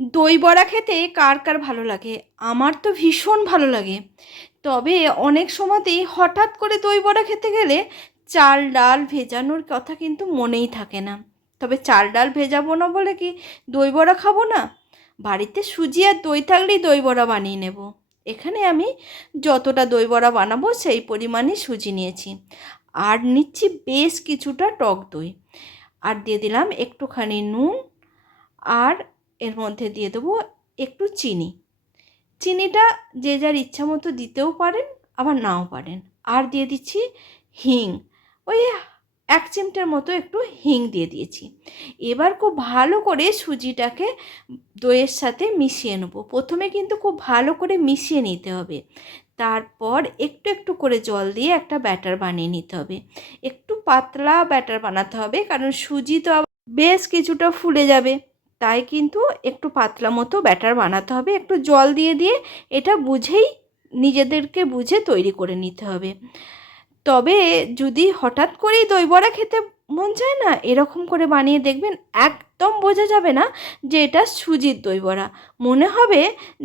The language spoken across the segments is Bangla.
দই বড়া খেতে কার কার ভালো লাগে? আমার তো ভীষণ ভালো লাগে। তবে অনেক সময়তেই হঠাৎ করে দই বড়া খেতে গেলে চাল ডাল ভেজানোর কথা কিন্তু মনেই থাকে না। তবে চাল ডাল ভেজাবো না বলে কি দই বড়া খাব না? বাড়িতে সুজি আর দই থাকলেই দই বড়া বানিয়ে নেব। এখানে আমি যতটা দই বড়া বানাবো সেই পরিমাণে সুজি নিয়েছি। আর নিচ্ছি বেশ কিছুটা টক দই। আর দিয়ে দিলাম একটুখানি নুন আর এর মধ্যে দিয়ে দেবো একটু চিনি। চিনিটা যে যার ইচ্ছা মতো দিতেও পারেন, আবার নাও পারেন। আর দিয়ে দিচ্ছি হিং। ওই এক চিমটার মতো একটু হিং দিয়ে দিয়েছি। এবার খুব ভালো করে সুজিটাকে দইয়ের সাথে মিশিয়ে নেব। প্রথমে কিন্তু খুব ভালো করে মিশিয়ে নিতে হবে। তারপর একটু একটু করে জল দিয়ে একটা ব্যাটার বানিয়ে নিতে হবে। একটু পাতলা ব্যাটার বানাতে হবে, কারণ সুজি তো বেশ কিছুটা ফুলে যাবে। তাই কিন্তু একটু পাতলা মতো ব্যাটার বানাতে হবে। একটু জল দিয়ে দিয়ে এটা বুঝেই নিজেদেরকে বুঝে তৈরি করে নিতে হবে। তবে যদি হঠাৎ করেই দই বড়া খেতে মন চায় না, এরকম করে বানিয়ে দেখবেন একদম বোঝা যাবে না যে এটা সুজির দই বড়া মনে হবে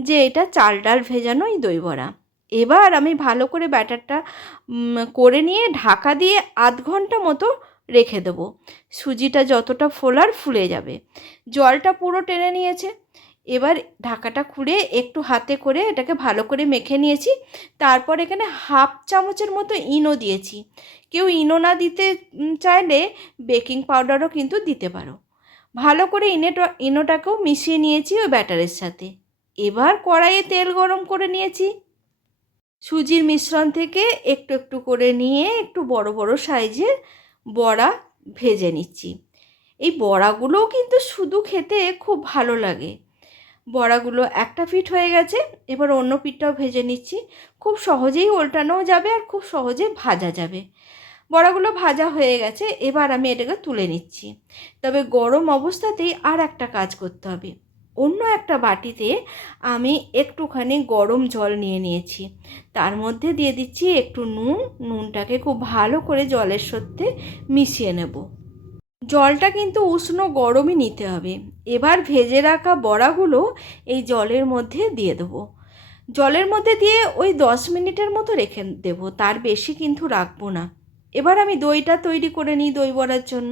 যে এটা চাল ডাল ভেজানোই দই বড়া এবার আমি ভালো করে ব্যাটারটা করে নিয়ে ঢাকা দিয়ে আধ ঘণ্টা মতো রেখে দেবো। সুজিটা যতটা ফোলার ফুলে যাবে। জলটা পুরো টেনে নিয়েছে। এবার ঢাকাটা খুলে একটু হাতে করে এটাকে ভালো করে মেখে নিয়েছি। তারপর এখানে হাফ চামচের মতো ইনো দিয়েছি। কেউ ইনো না দিতে চাইলে বেকিং পাউডারও কিন্তু দিতে পারো। ভালো করে ইনেটা, ইনোটাকেও মিশিয়ে নিয়েছি ওই ব্যাটারের সাথে। এবার কড়াইয়ে তেল গরম করে নিয়েছি। সুজির মিশ্রণ থেকে একটু একটু করে নিয়ে একটু বড় বড় সাইজের বড়া ভেজে নিচ্ছি। এই বড়াগুলোও কিন্তু শুধু খেতে খুব ভালো লাগে। বড়াগুলো একটা পিঠ হয়ে গেছে, এবার অন্য পিঠটাও ভেজে নিচ্ছি। খুব সহজেই উল্টানোও যাবে আর খুব সহজে ভাজা যাবে। বড়াগুলো ভাজা হয়ে গেছে, এবার আমি এটাকে তুলে নিচ্ছি। তবে গরম অবস্থাতেই আর একটা কাজ করতে হবে। অন্য একটা বাটিতে আমি একটুখানি গরম জল নিয়ে নিয়েছি। তার মধ্যে দিয়ে দিচ্ছি একটু নুন। নুনটাকে খুব ভালো করে জলের সাথে মিশিয়ে নেব। জলটা কিন্তু উষ্ণ গরমই নিতে হবে। এবার ভেজে রাখা বড়াগুলো এই জলের মধ্যে দিয়ে দেবো। জলের মধ্যে দিয়ে ওই দশ মিনিটের মতো রেখে দেবো। তার বেশি কিন্তু রাখব না। এবার আমি দইটা তৈরি করে নিই দই বড়ার জন্য।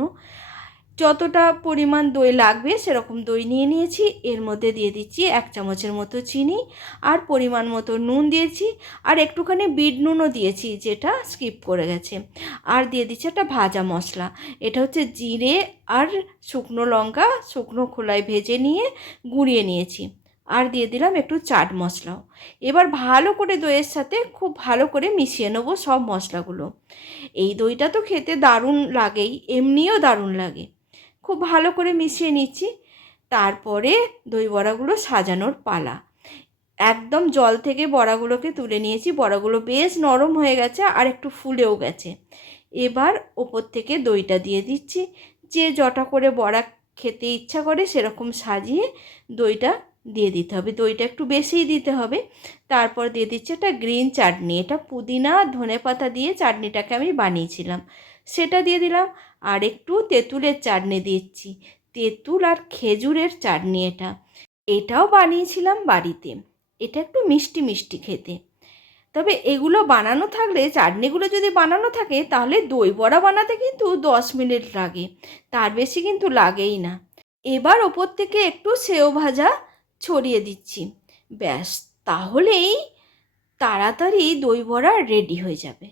যতটা পরিমাণ দই লাগবে সেরকম দই নিয়ে নিয়েছি। এর মধ্যে দিয়ে দিচ্ছি এক চামচের মতো চিনি আর পরিমাণ মতো নুন দিয়েছি আর একটুখানি বিট নুনও দিয়েছি যেটা স্কিপ করে গেছে। আর দিয়ে দিচ্ছি একটা ভাজা মশলা। এটা হচ্ছে জিরে আর শুকনো লঙ্কা শুকনো খোলায় ভেজে নিয়ে গুঁড়িয়ে নিয়েছি। আর দিয়ে দিলাম একটু চাট মশলাও। এবার ভালো করে দইয়ের সাথে খুব ভালো করে মিশিয়ে নেব সব মশলাগুলো। এই দইটা তো খেতে দারুণ লাগেই, এমনিও দারুণ লাগে। খুব ভালো করে মিশিয়ে নিচ্ছি। তারপরে দই বড়াগুলো সাজানোর পালা। একদম জল থেকে বড়াগুলোকে তুলে নিয়েছি। বড়াগুলো বেশ নরম হয়ে গেছে আর একটু ফুলেও গেছে। এবার ওপর থেকে দইটা দিয়ে দিচ্ছি। যে জটা করে বড়া খেতে ইচ্ছা করে সেরকম সাজিয়ে দইটা দিয়ে দিতে হবে। দইটা একটু বেশিই দিতে হবে। তারপর দিয়ে দিচ্ছি একটা গ্রিন চাটনি। এটা পুদিনা ধনে পাতা দিয়ে চাটনিটাকে আমি বানিয়েছিলাম। সেটা দিয়ে দিলাম। আর একটু তেঁতুলের চাটনি দিচ্ছি। তেঁতুল আর খেজুরের চাটনি এটা। এটাও বানিয়েছিলাম বাড়িতে। এটা একটু মিষ্টি মিষ্টি খেতে। তবে এগুলো বানানো থাকলে, চাটনিগুলো যদি বানানো থাকে, তাহলে দই বড়া বানাতে কিন্তু দশ মিনিট লাগে। তার বেশি কিন্তু লাগেই না। এবার ওপর থেকে একটু সেও ভাজা ছড়িয়ে দিচ্ছি। ব্যাস, তাহলেই তাড়াতাড়ি দই বড়া রেডি হয়ে যাবে।